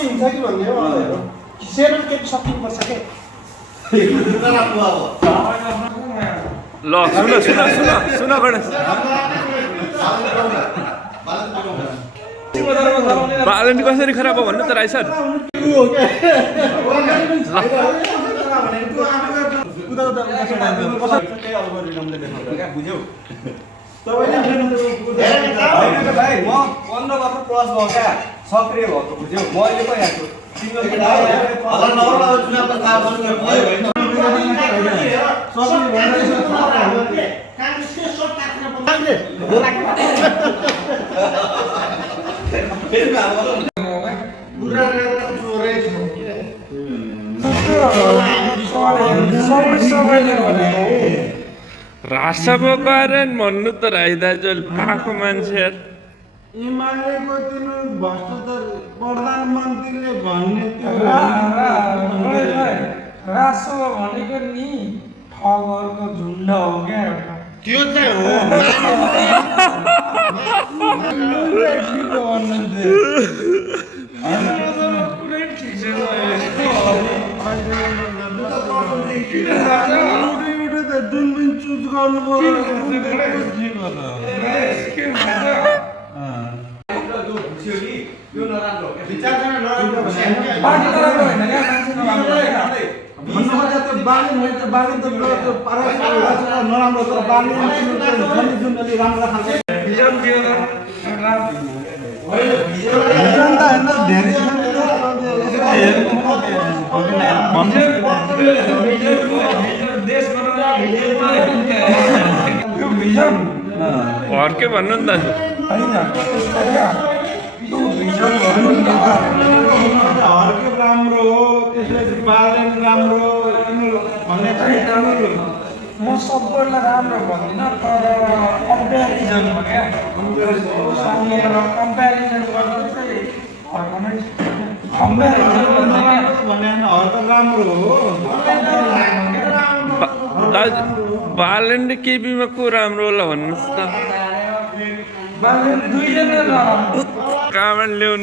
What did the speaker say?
सक्ने हुन्छ कि भन्ने हो सेभेन केपी सक्नुपर्छ के ल सुन गणेश बालेन्ट कसरी खराब हो भन्नु त राई सर सक्रिय भएको बुझ्यौ मैले पो यहाँ रासको कारण भन्नु त राई दाजु पाएको मान्छे एमालेको तिनीहरू भ्रष्टाचार प्रधानमन्त्रीले भन्ने रासो भनेको नि ठगहरूको झुन्ड हो क्या एउटा त्यो चाहिँ हो जुन पनि चुज गर्नुभयो अर्कै भन्नु नि दाजु हर्के राम्रो हो त्यसपछि बालेन राम्रो भन्ने म सबैलाई राम्रो भन्दिनँ तर कम्पेरिजन हो क्या कम्पेरिजन गर्दा चाहिँ हर्क राम्रो हो दाजु बालेन्ट केपीमा को राम्रो होला भन्नुहोस् त दुईजना कहाँबाट ल्याउनु